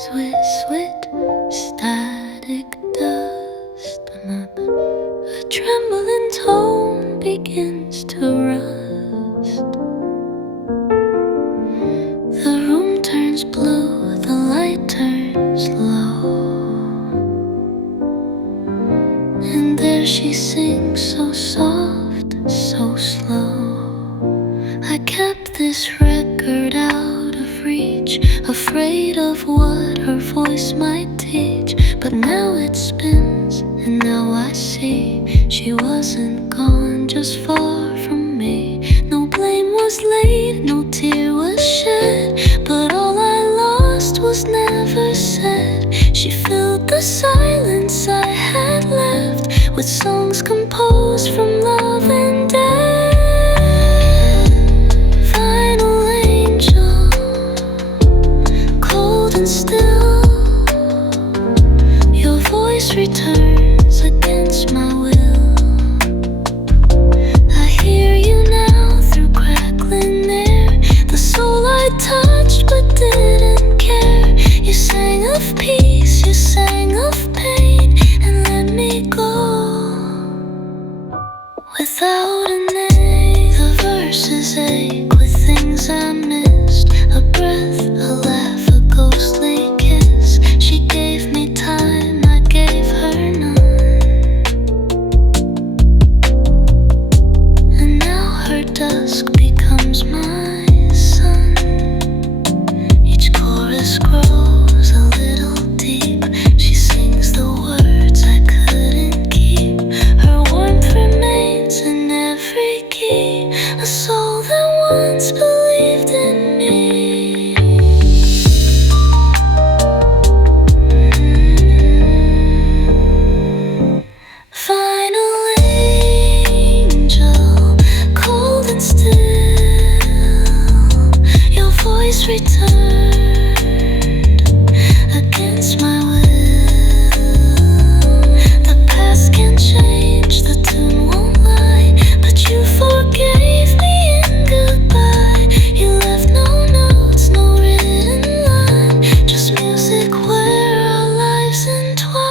with static dust. A trembling tone begins to rust. The room turns blue, the light turns low, and there she sings so soft, so slow. I kept this record out of reach, afraid of what her voice might teach. But now it spins, and now I see she wasn't gone, just far from me. No blame was laid, no tear was shed, but all I lost was never said. She filled the silence I had left with songs composed from love and death. Final angel, cold and still, your voice returns against my will. I hear you now through crackling air, the soul I touched but didn't care. You sang of peace, you sang of pain, and let me go without a name. The verses ache with things I missed, a breath, a laugh, a ghostly kiss. She gave me time, I gave her none, and now her dusk becomes my sun. Each chorus grows a little deep, she sings the words I couldn't keep. Her warmth remains in every key, a soul that once believed in me. Final angel, cold and still, your voice returned against my will. The past can change, the tune won't lie, but you forgave me in goodbye. You left no notes, no written line, just music where our lives entwine.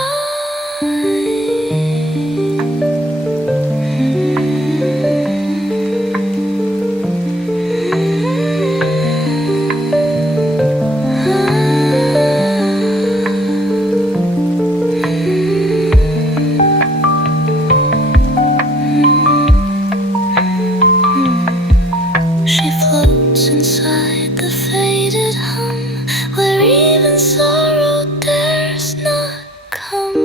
She floats inside the faded hum, where even sorrow dares not come.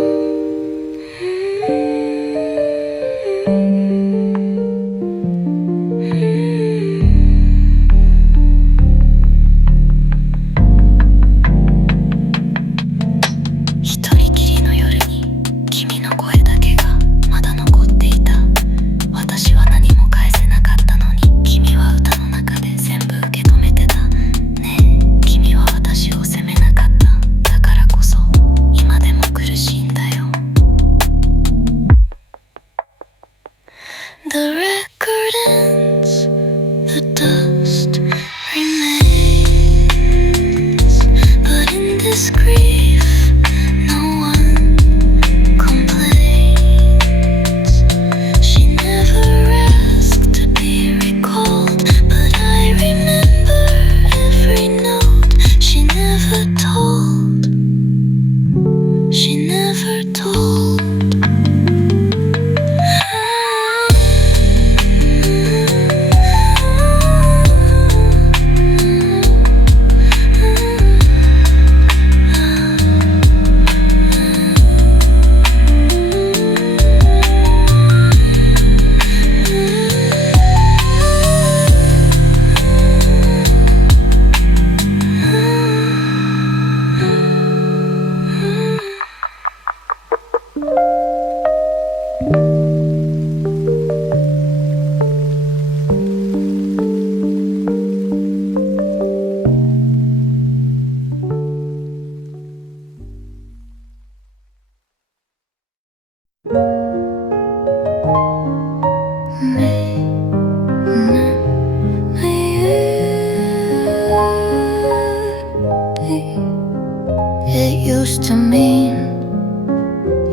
used to mean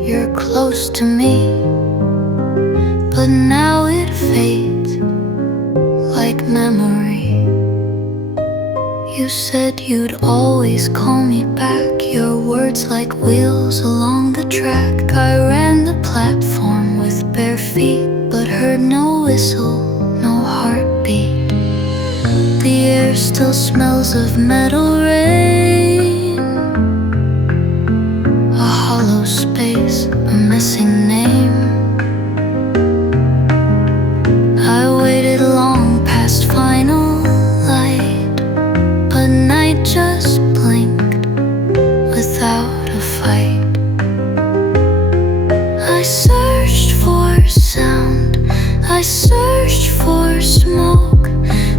you're close to me, but now it fades like memory. You said you'd always call me back, your words like wheels along the track. I ran the platform with bare feet, but heard no whistle, no heartbeat. The air still smells of metal rain, a hollow space, a missing name. I waited long past final light, but night just blinked without a fight. I searched for sound, I searched for smoke,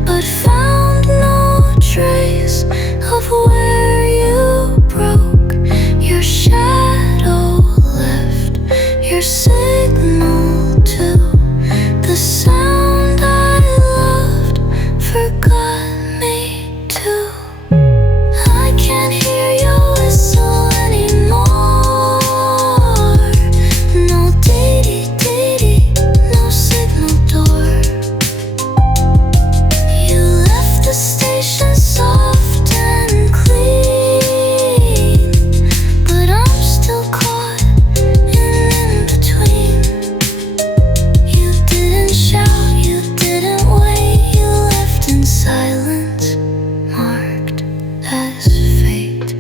but found no trace of where you broke. Your shadow left your signal too. The sound I loved forgot me too. I can't hear your whistle anymore. No dee-dee-dee-dee, no signal door. You left the station soft and clean, but I'm still caught in between. You didn't shout, you didn't wait, you left in silence, marked as fate.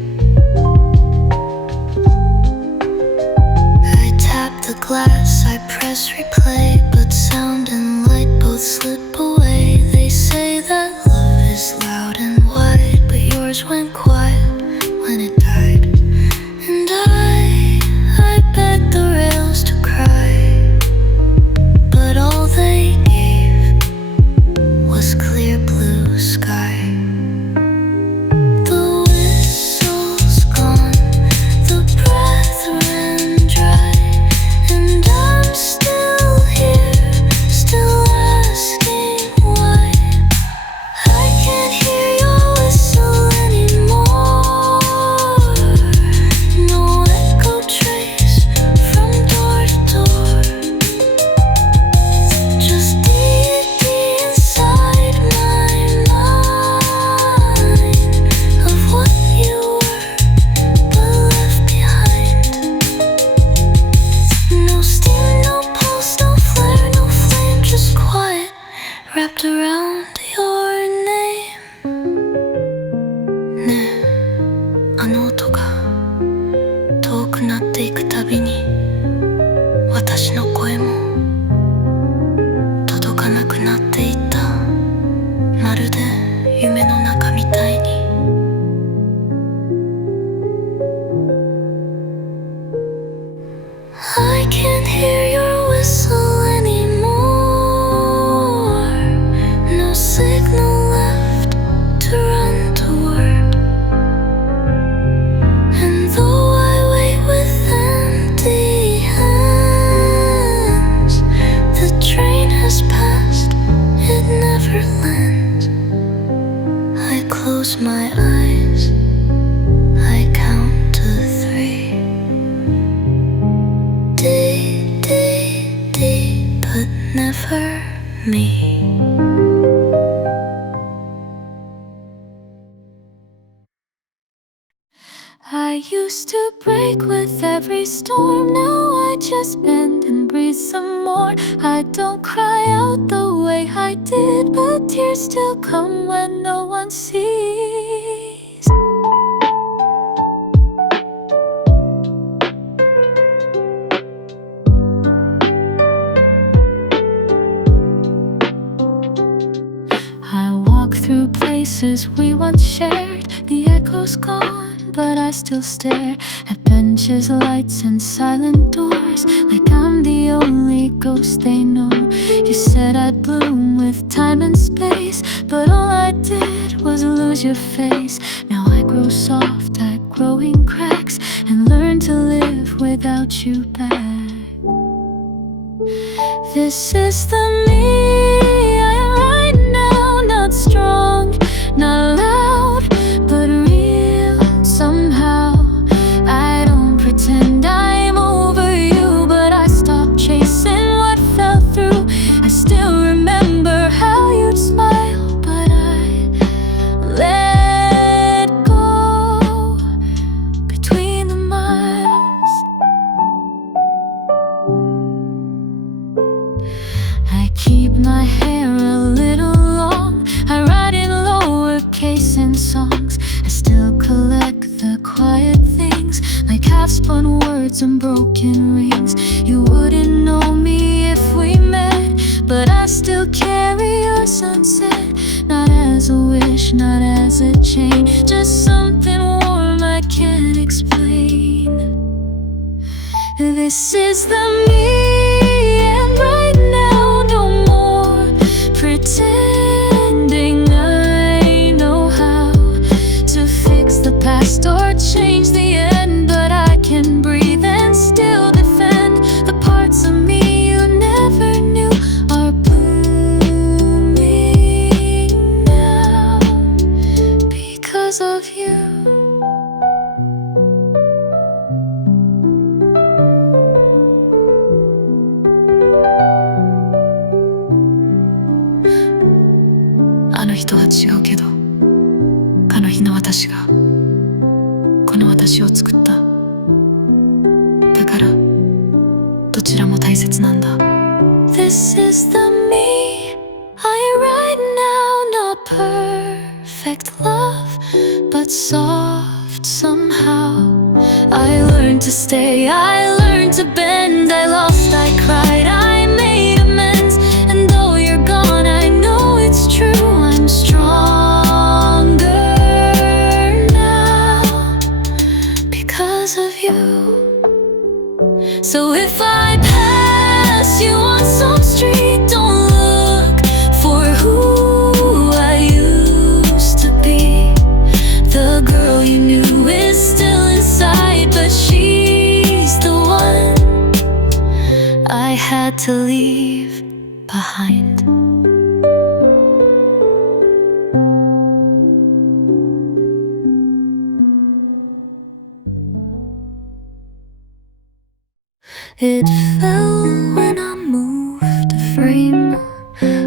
I tap the glass, I press replay, but sound and light both slip away. They say that love is loud and wide, but yours went quiet when it died. And I begged the rails to cry, but all they gave was clear blue sky. The whistle's gone, the breath ran dry, and I'm still here, still asking why. I can't hear your whistle anymore. No echo trace from door to door. Just deity inside my mind of what you were but left behind. No steam, no pulse, no flare, no flame, just quiet wrapped around your name. ねえ、あの音が遠くなっていくたびに私の声も届かなくなっていった。まるで夢の中みたいに。I can't hear your whistle anymore. No signal left to run toward. And though I wait with empty hands, the train has passed, it never lands. I close my eyes, I count to 3. Dee, dee, dee, but never me. I used to break with every storm, now I just bend and breathe some more. I don't cry out the way I did, but tears still come when no one sees. I walk through places we once shared, the echo's gone, but I still stare at benches, lights, and silent doors, like I'm the only ghost they know. You said I'd bloom with time and space, but all I did was lose your face. Now I grow soft, I grow in cracks, and learn to live without you back. This is the me I am right now, not strong, not loud, but real somehow. songs. I still collect the quiet things, like half-spun words and broken rings. You wouldn't know me if we met, but I still carry your sunset. Not as a wish, not as a chain, just something warm I can't explain. This is the me, and right now no more pretending I know how to fix the past or change the end. But I can breathe and still defend the parts of me you never knew are blooming now because of you. "あの人は違うけど、あの日の私がこの私を作った。だからどちらも大切なんだ。This is the me I am right now, not perfect love, but soft somehow. I learned to stay, I learned to bend. I lost, I cried, I made amends. And though you're gone, I know it's true. I'm stronger now because of you. So if I pass you on some street, don't look for who I used to be. The girl you knew is still inside, but she's the one I had to leave behind." It fell when I moved a frame.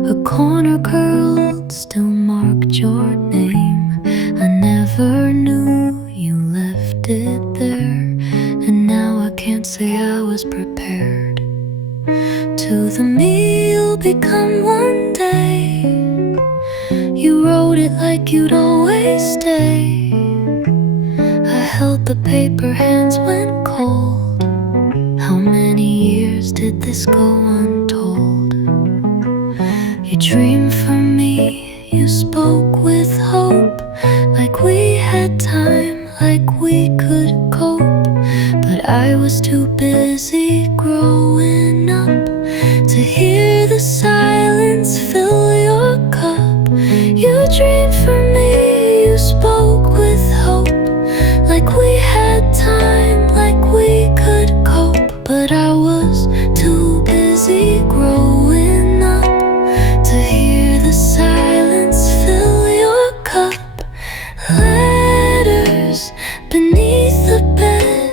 A corner curled still marked your name. I never knew you left it there, and now I can't say I was prepared to the me you'll become one day. You wrote it like you'd always stay. I held the paper, hands went cold. How many years did this go untold? You dreamed for me, you spoke with hope, like we had time, like we could cope. But I was too busy growing up to hear the silence fill your cup. You dreamed for me, you spoke with hope, like we had time, like we could cope. But I was too busy growing up to hear the silence fill your cup. Letters beneath the bed,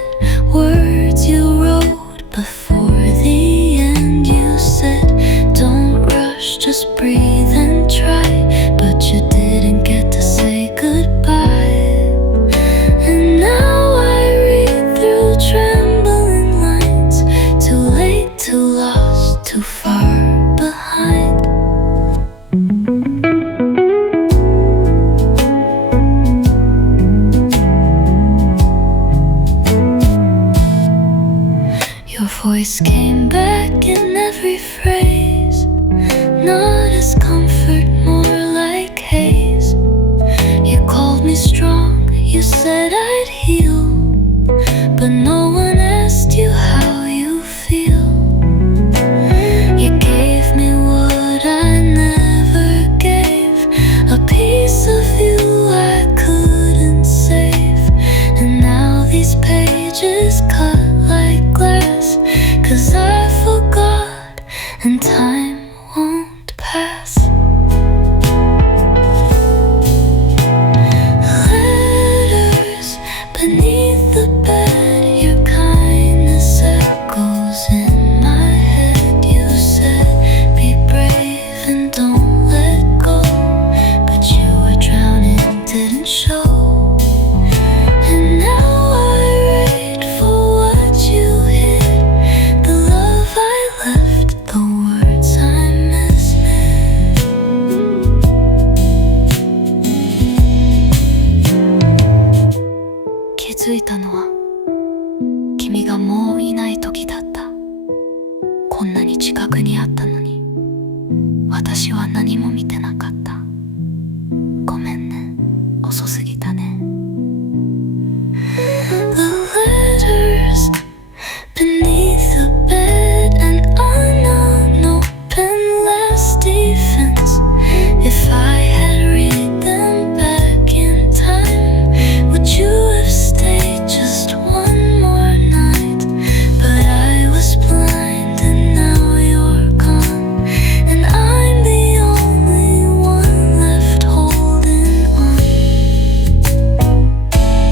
words you wrote before the end. You said, don't rush, just breathe and try. But you didn't get to say goodbye. And now I read through trembling lines, too late, too lost, too far behind. Your voice came back in every phrase, not as comfort, more like haze. You called me strong, you said I'd heal, but no one asked you how you feel. You gave me what I never gave, a piece of you I couldn't save. And now these pages cut like glass, 'cause I forgot and time won't pass. Letters beneath the bed, you're づいたのは君がもういない時だった。こんなに近くにあったのに私は何も見てなかった。ごめんね、遅すぎたね。 The letters beneath the bed, an unopened last defense. If I had read them back in time, would you have stayed just one more night? But I was blind and now you're gone, and I'm the only one left holding on.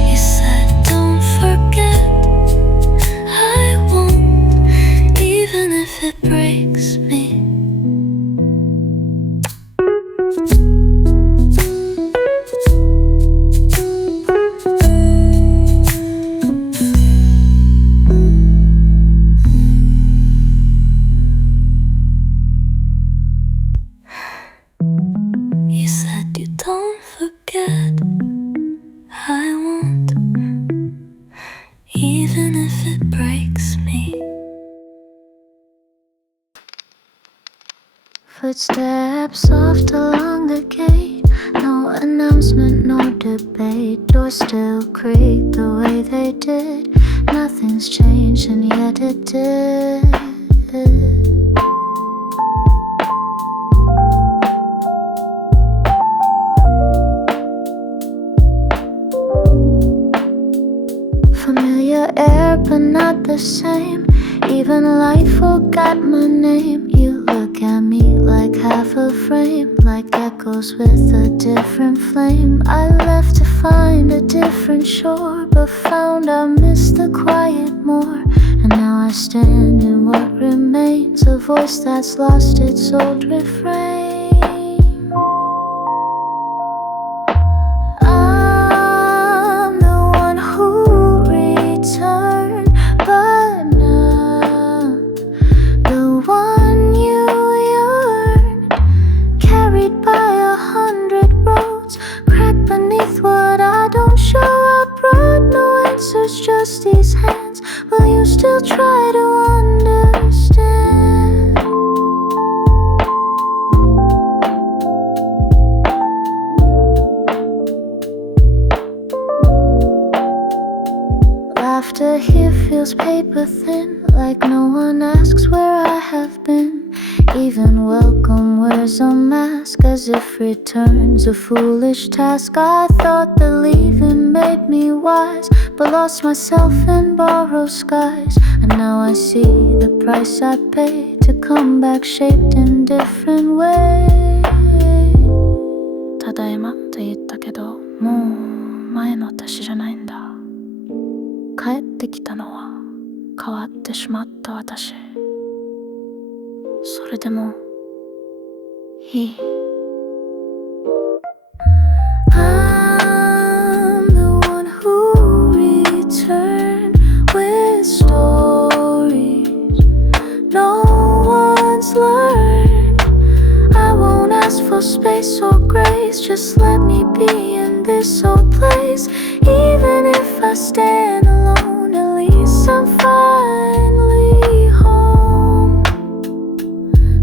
You said don't forget, I won't, even if it breaks me. You said you don't forget, I won't, even if it breaks me. Footsteps soft along the gate, no announcement, no debate. Doors still creak the way they did. Nothing's changed and yet it did. Familiar air but not the same. Even light forgot my name. You look at me like half a frame, like echoes with a different flame. I left to find a different shore, but found I missed the quiet more. And now I stand in what remains, a voice that's lost its old refrain. I'm the one who returned, but not the one you yearned. Carried by 100 roads, cracked beneath what I don't show. I brought no answers, just these hands. Will you still try to understand? Laughter here feels paper thin, like no one asks where I have been. Even welcome wears a mask, as if return's a foolish task. I thought that leaving made me wise, but lost myself in borrowed skies. And now I see the price I paid to come back shaped in different ways. ただいまと言ったけど、もう前の私じゃないんだ。帰ってきたのは変わってしまった私。それでもいい。I'm the one who returned with stories no one's learned. I won't ask for space or grace, just let me be in this old place. Even if I stand alone, at least I'm finally home.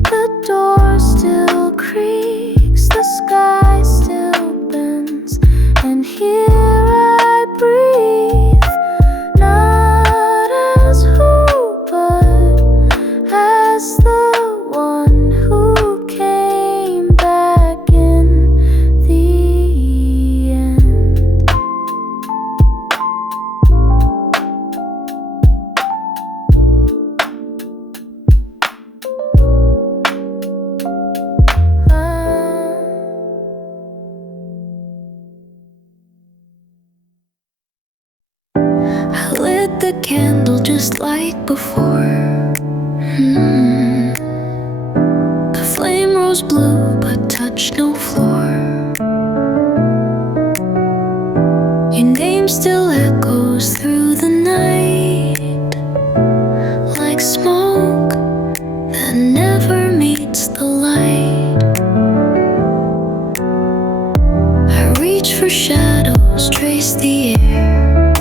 The door still creaks, the sky still bends, and here I breathe, not as who, but as the one who came back in the end. I lit the candle just like before. The flame rose blue but touched no floor. Your name still echoes through the night, like smoke that never meets the light. I reach for shadows, trace the air,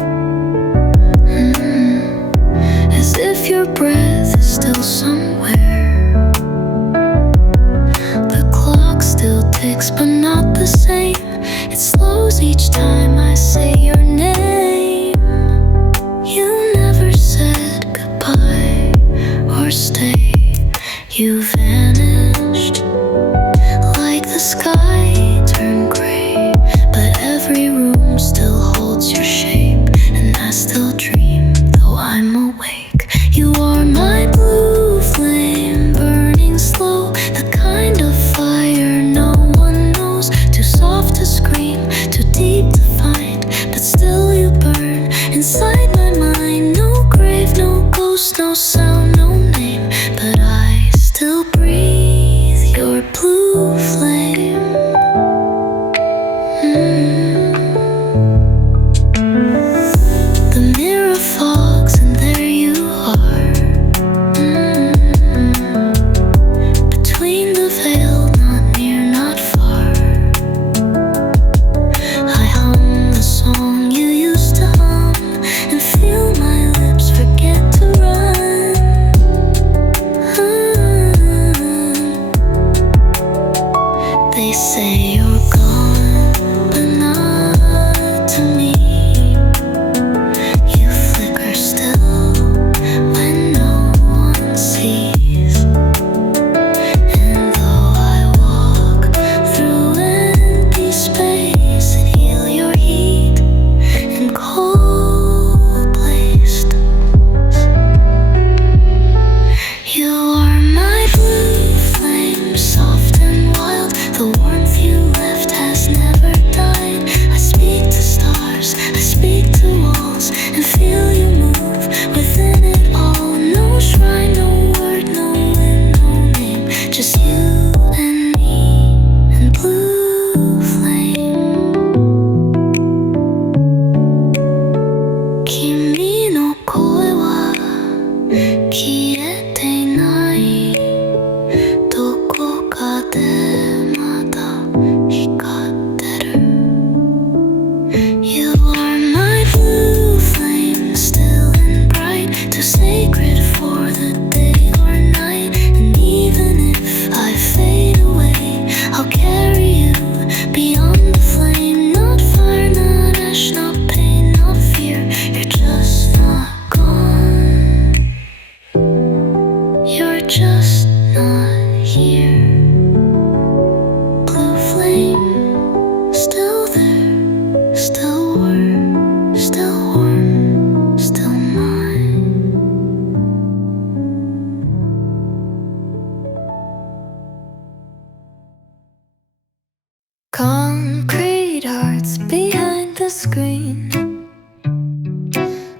screen.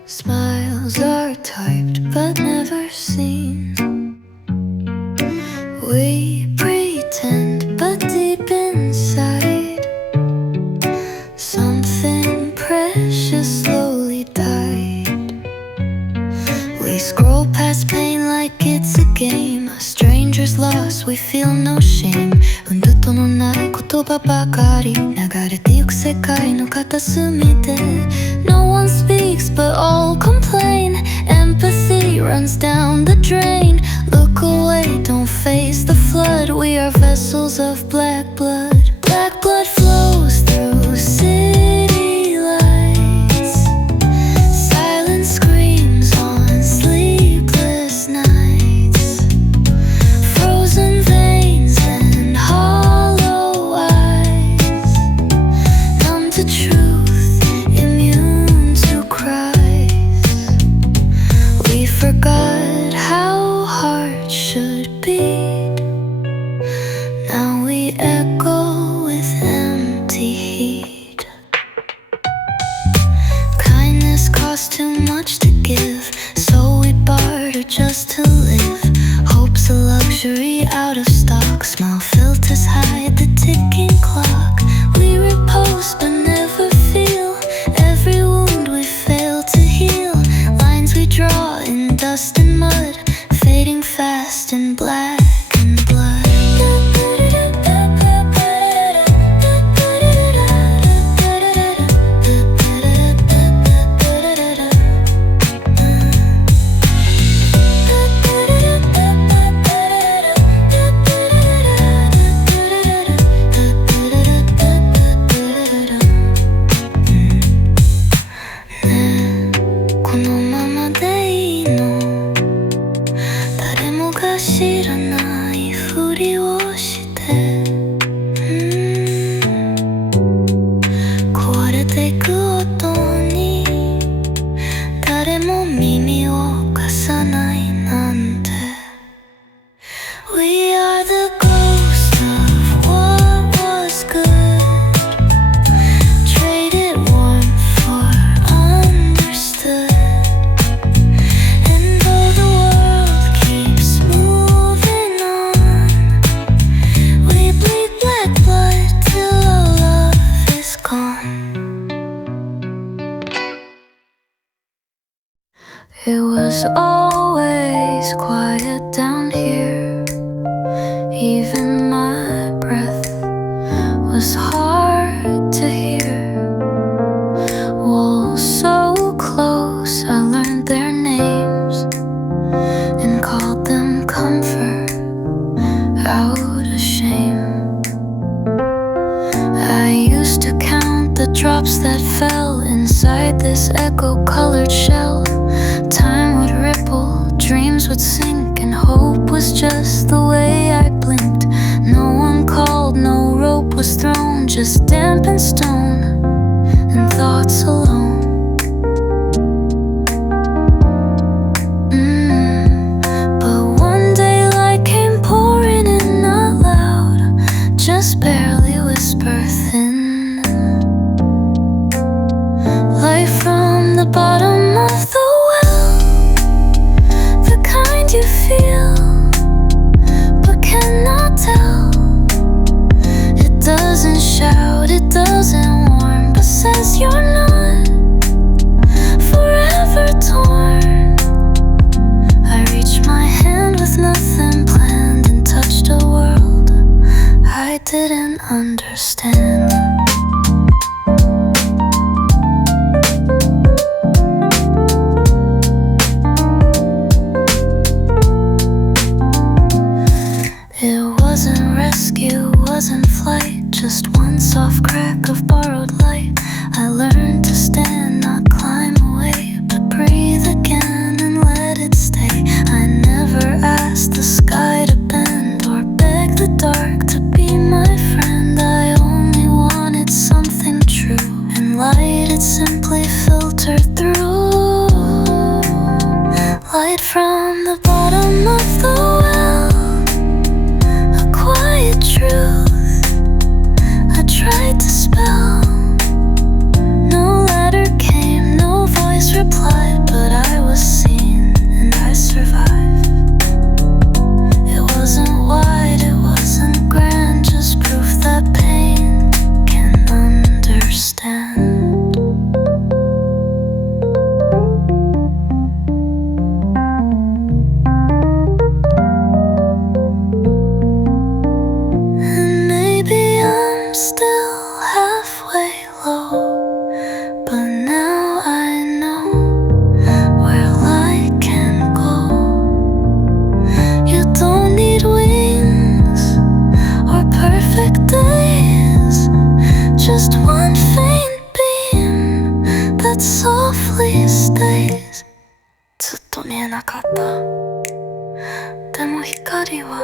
Smiles are typed but never seen. We pretend but deep inside something precious slowly died. We scroll past pain like it's a game. A stranger's lost, we feel no shame. うんるとのない言葉ばかり流れてゆく世界の片隅で No one speaks but all complain. Empathy runs down the drain. Look away, don't face the flood. We are vessels of black blood. Black blood flows through city lights. Silence screams on sleepless nights. Frozen veins and hollow eyes. Numb to truth, immune to cries. We forgot how hearts should beat. Now we echo with empty heat. Kindness costs too much to give, so we barter just to live. Hope's a luxury out of stock. Smile filters hide the ticking clock. We repose but never feel every wound we fail to heal. Lines we draw in dust and mud, fading fast in black and blood. We are the ghost of what was good. Traded warmth for understood. And though the world keeps moving on, we bleed black blood till all love is gone. It was always quiet down here. Even my breath was hard to hear. Walls so close, I learned their names and called them comfort out of shame. I used to count the drops that fell inside this echo-colored shell. Time would ripple, dreams would sink, and hope was just the way I blinked. No one called, no rope was thrown, just damp and stone and thoughts alone. But one day light came pouring in, not loud, just barely whisper thin. Light from the bottom of the you feel but cannot tell. It doesn't shout, it doesn't warn, but says you're not forever torn. I reached my hand with nothing planned and touched a world I didn't understand. Wasn't flight, just one soft crack of borrowed light. I learned to stand, not climb away, but breathe again and let it stay. I never asked the sky to bend or beg the dark to be my friend. I only wanted something true, and light it simply filtered through. Light from the bottom of the well, a quiet truth I tried to spell. No ladder but now I know where light can go. You don't need wings or perfect days, just one faint beam that softly stays. ずっと見えなかった。でも光は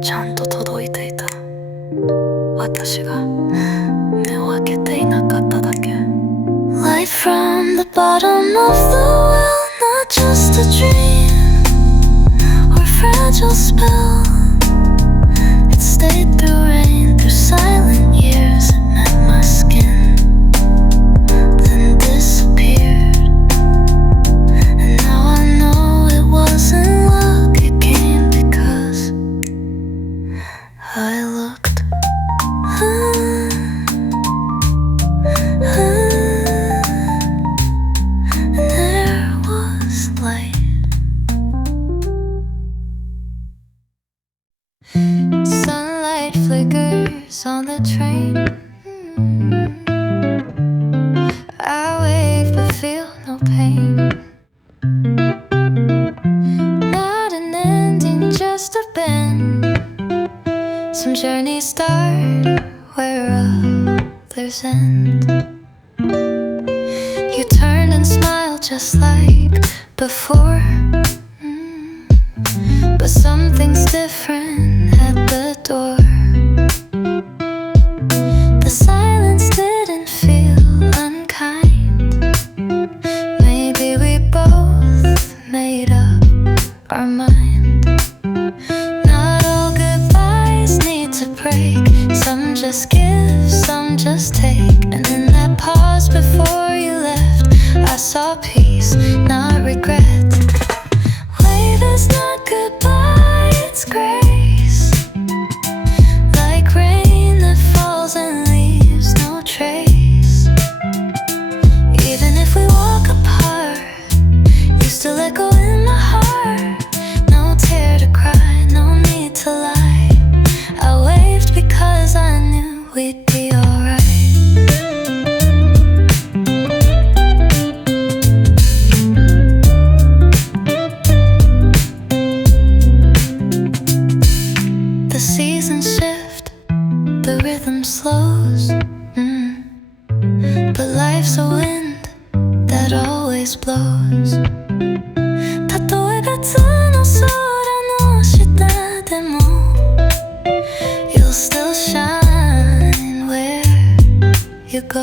ちゃんと届いていた。私が目を開けていなかっただけ。Light from the bottom of the well, not just a dream or fragile spell. It stayed through rain, through silent years. It met my skin, then disappeared. And now I know it wasn't luck. It came because I looked. And there was light. Sunlight flickers on the train. I wave but feel no pain. Not an ending, just a bend. Some journeys start where others end. You turned and smiled just like before. But something's different at the door. The silence didn't feel unkind. Maybe we both made up our mind. Not all goodbyes need to break. Some just give, some just take. And in that pause before you left, I saw peace, not regret. Wave is not goodbye, it's grace. Like rain that falls and leaves no trace. Even if we walk apart, you still echo in my heart. No tear to cry, no need to lie. I waved because I knew we'd be alright. The seasons shift, the rhythm slows, but life's a wind that always blows. たとえ別の空の下でも You'll still shine where you go.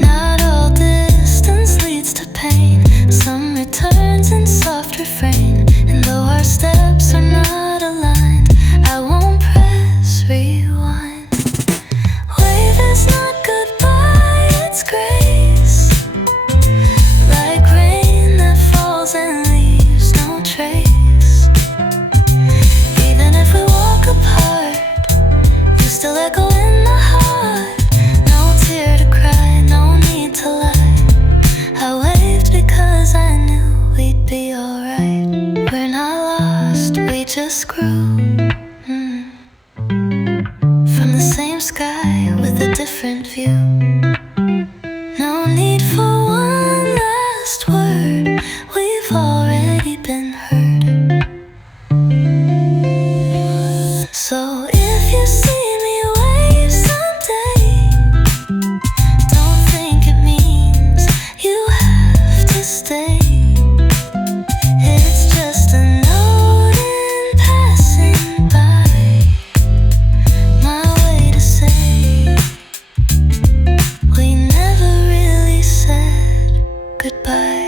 Not all distance leads to pain. Some returns in soft refrain. And though our steps are not aligned, I won't press rewind. Wave is not goodbye, it's grace. Like rain that falls and leaves no trace. Even if we walk apart, you still echo in my heart. No tear to cry, no need to lie. I waved because I knew we'd be alright. We're not lost, we just grew from the same sky with a different view. No need for one last word, we've already been heard. So if you see me wave someday, don't think it means you have to stay. It's just a note in passing by, my way to say we never really said goodbye.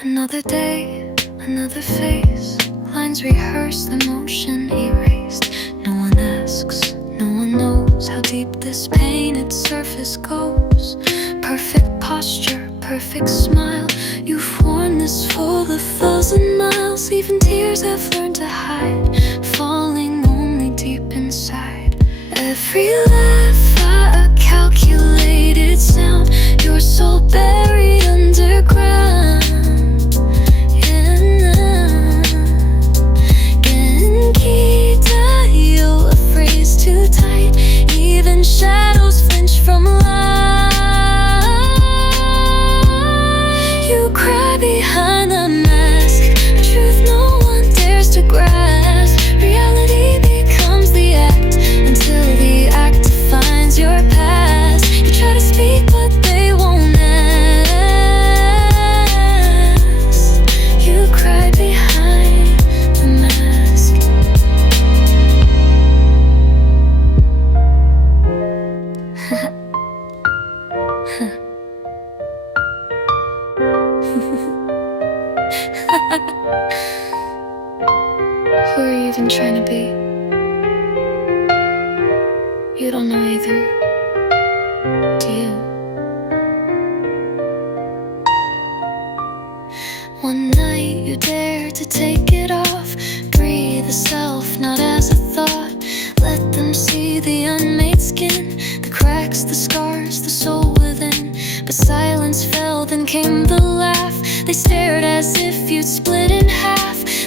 Another day, another face. Lines rehearsed, emotion erased. No one asks, no one knows how deep this painted surface goes. Perfect posture, perfect smile. You've worn this for 1,000 miles. Even tears have learned to hide, falling only deep inside. Every laugh, a calculated sound. Your soul buried underground. cry behind the mask, a truth no one dares to grasp. Reality becomes the act until the act defines your past. You try to speak but they won't ask. You cry behind the mask. Who are you even trying to be? You don't know either, do you? One night you dare to take it off. Breathe the self, not as a thought. Let them see the unmade skin, the cracks, the scars, the soul within. But silence fell, then came the laugh. They stared as if you'd split in half.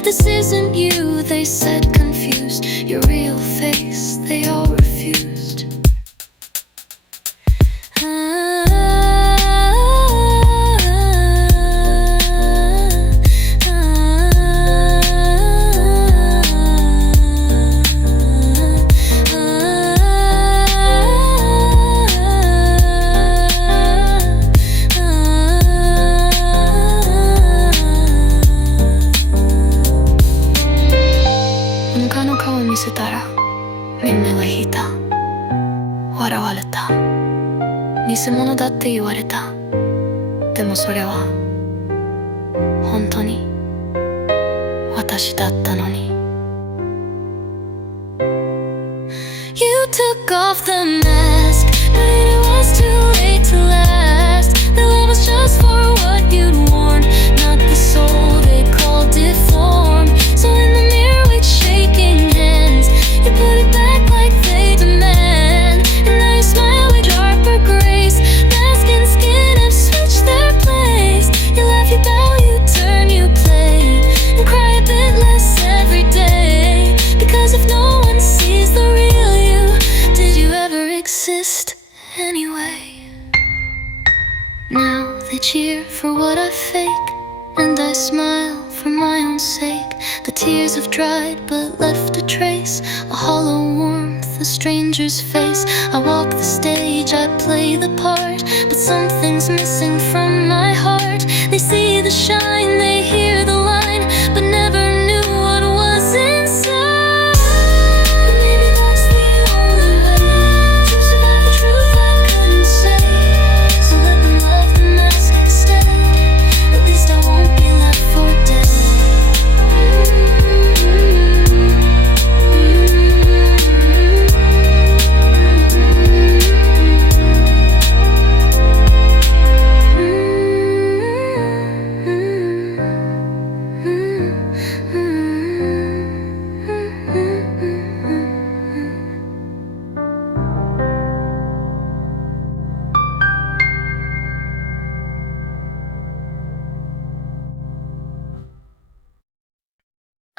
This isn't you, they said, confused. Your real face, they all refused.みんなが引いた、笑われた、偽物だって言われた。でもそれは本当に私だったのに。 You took off the mask, but it was too late to last. The love was just for what you'd worn, not the soul they called deformed. So in the mirror with shaking hands, you put it back like they demand. And now you smile with sharper grace. Mask and skin have switched their place. You laugh, you bow, you turn, you play, and cry a bit less every day. Because if no one sees the real you, did you ever exist anyway? Now they cheer for what I fake, and I smile for my own sake. The tears have dried but left a trace, a hollow warmth, a stranger's face. I walk the stage, I play the part, but something's missing from my heart. They see the shine, they hear the line, but never knew what was inside. But maybe that's the only way to survive the truth I couldn't say. So let them love the mask instead. At least I won't be left for dead.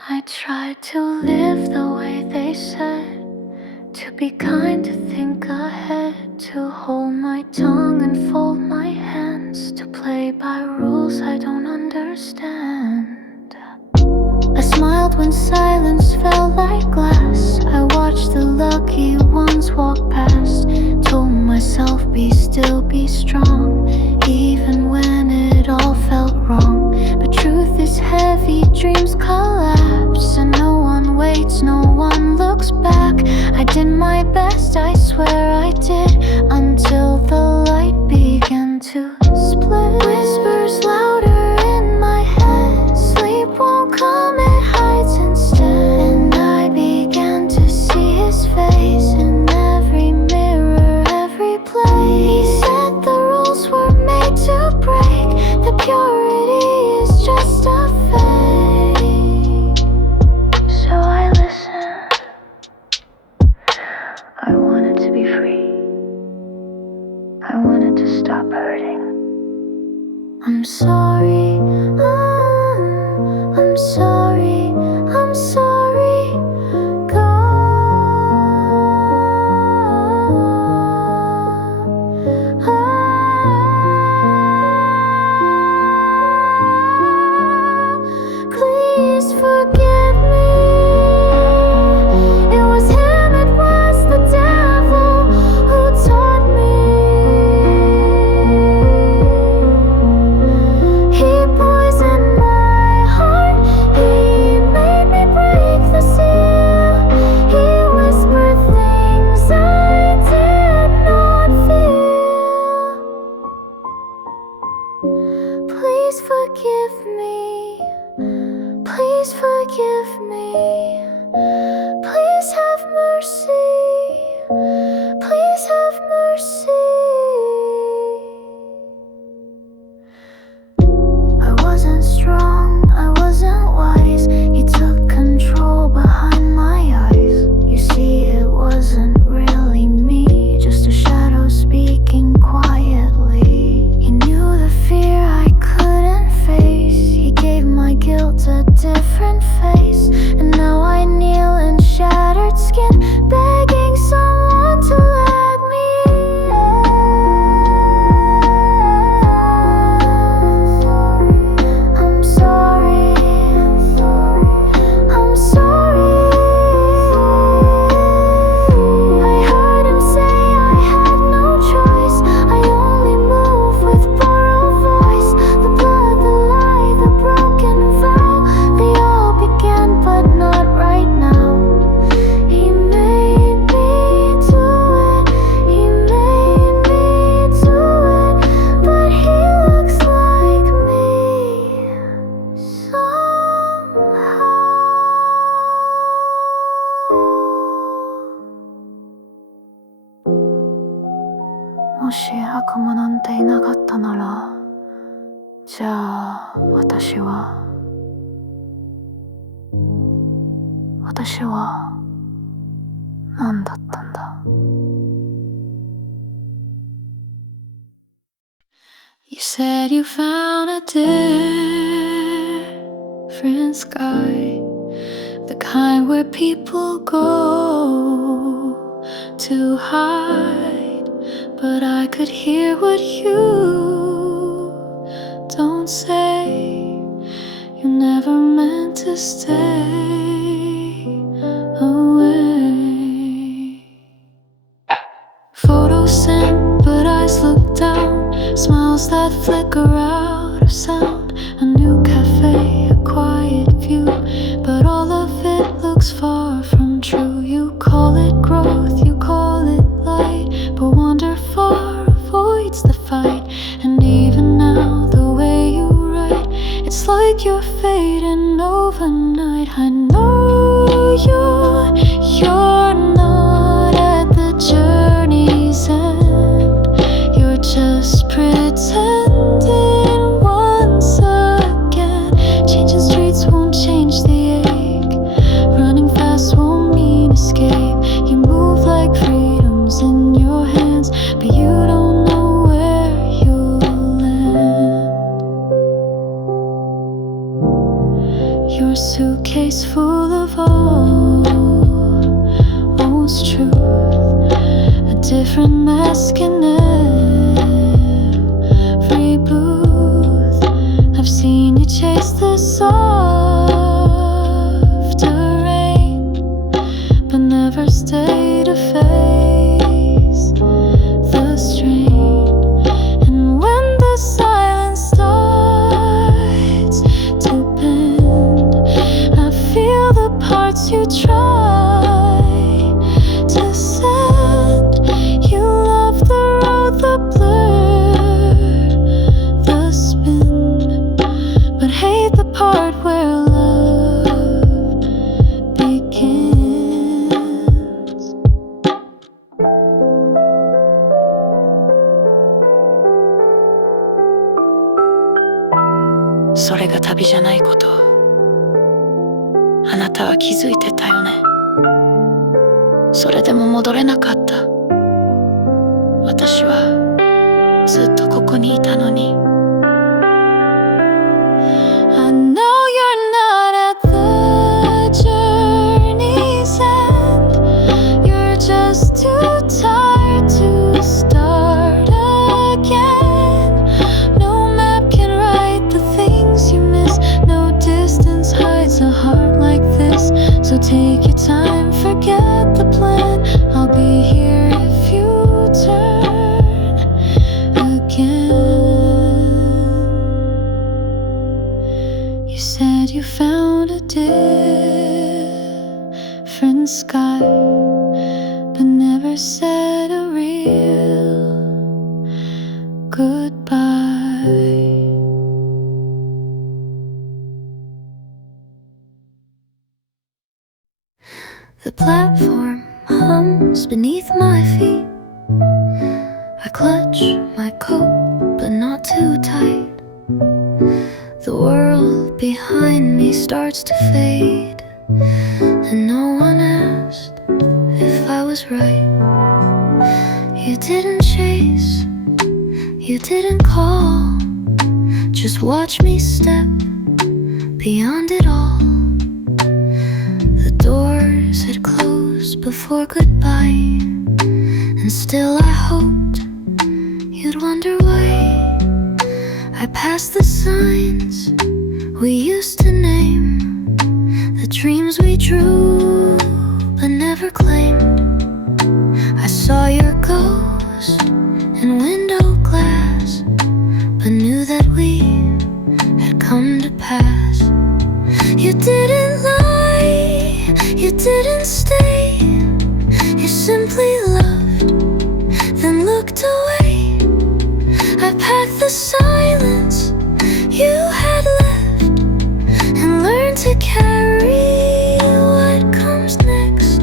I tried to live the way they said, to be kind, to think ahead, to hold my tongue and fold my hands, to play by rules I don't understand. I smiled when silence fell like glass. I watched the lucky ones walk past, told myself be still, be strong, even when it all felt wrong. But truth is heavy, dreams collapse, and no one waits, no one looks back. I did my best, I swear I did, until the light began to split. Whispers louder in my head, sleep won't come, it hides instead. And I began to see his face in every mirror, every play. He said the rules were made to break, the purity is just a fake. So I listened, I wanted to be free. me. Please have mercy. Please have mercy. I wasn't strong, I wasn't wise. He took control behind my eyes. You see, it wasn't really me, just a shadow speaking quietly. He knew the fear I couldn't face. He gave my guilt a different face. And now I kneel in shattered skin, begging someone to let me in. I'm sorry, I'm sorry. I heard him say I had no choice. I only move with borrowed voice. The blood, the lie, the broken vow, they all began, but not right now. He made me do it. He made me do it. But he looks like me somehow. もし悪魔なんていなかったなら、じゃあ私は何だったんだ。 You said you found a different sky, the kind where people go to hide. But I could hear what you don't say. You never meant to stay away. Photos sent, but eyes look down. Smiles that flicker out of sound. A new cafe, a quiet view, but all of it looks far from true. You call it growth, you call it light, but wander far avoids the fight. And even now, the way you write, it's like you're fading overnight. I know you're not at the journey's end. You're just pretending once again. Changing streets won't change the ache. Running fast won't mean escape. You move like freedom's in your hands, but you don't know where you'll land. Your suitcase full of almost truth, a different mask in every booth. I've seen you chase the softer rain, but never stay to face the strain. And when the silence starts to bend, I feel the parts you try to send. You love the road, the blur, the spin, but hate the part where love begins. それが旅じゃないこと、あなたは気づいてたよね。それでも戻れなかった。私はずっとここにいたのに。I know you're not at the journey's end. You're just too tired to start again. No map can write the things you miss. No distance hides a heart like this. So take your time, forget the plan. I'll be here if you turn again. You said you found a different sky, but never said a real goodbye. The platform hums beneath my feet. I clutch my coat, but not too tight. The world behind me starts to fade, and no one asked if I was right. You didn't chase, you didn't call, just watch me step beyond it all. The doors had closed before goodbye, and still I hoped you'd wonder why. I passed the signs we used to name, the dreams we drew but never claimed. I saw your ghost in window glass, but knew that we had come to pass. You didn't lie, you didn't stay, you simply loved, then looked away. I packed the silence you had left and learned to carry what comes next.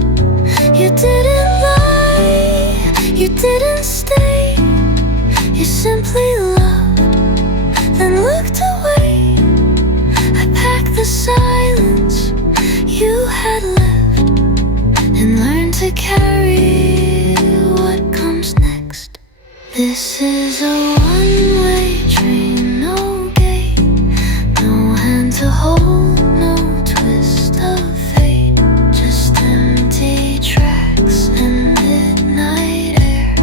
You didn't lie, you didn't stay, you simply loved, then looked away. I packed the silence you had left and learned to carry what comes next. This is a one-way train, no gate, no hand to hold, no twist of fate, just empty tracks and midnight air.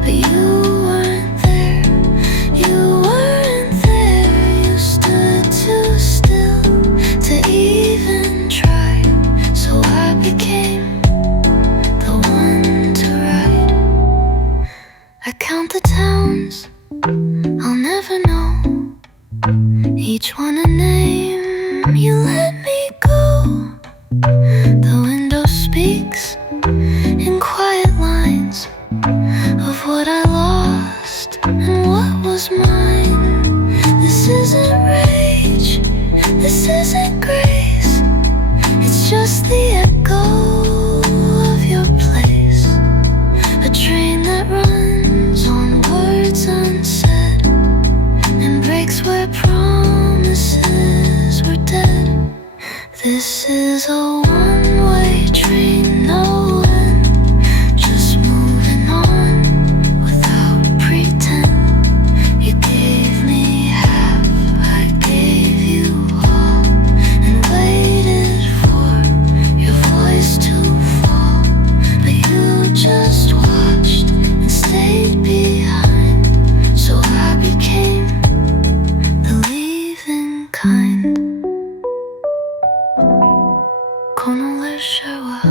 But you weren't there, you weren't there, you stood too still to even try. So I became the one to ride. I count the towns I'll never know, each one a name, you let me go. The window speaks in quiet lines of what I lost and what was mine. This isn't rage, this isn't grace, it's just the echo of your place. A train that runs on words unsaid and breaks where promises were dead. This is a one-way train, no end, just moving on without pretend. You gave me half, I gave you all, and waited for your voice to fall. But you just watched and stayed behind, so I became the leaving kind. この列車は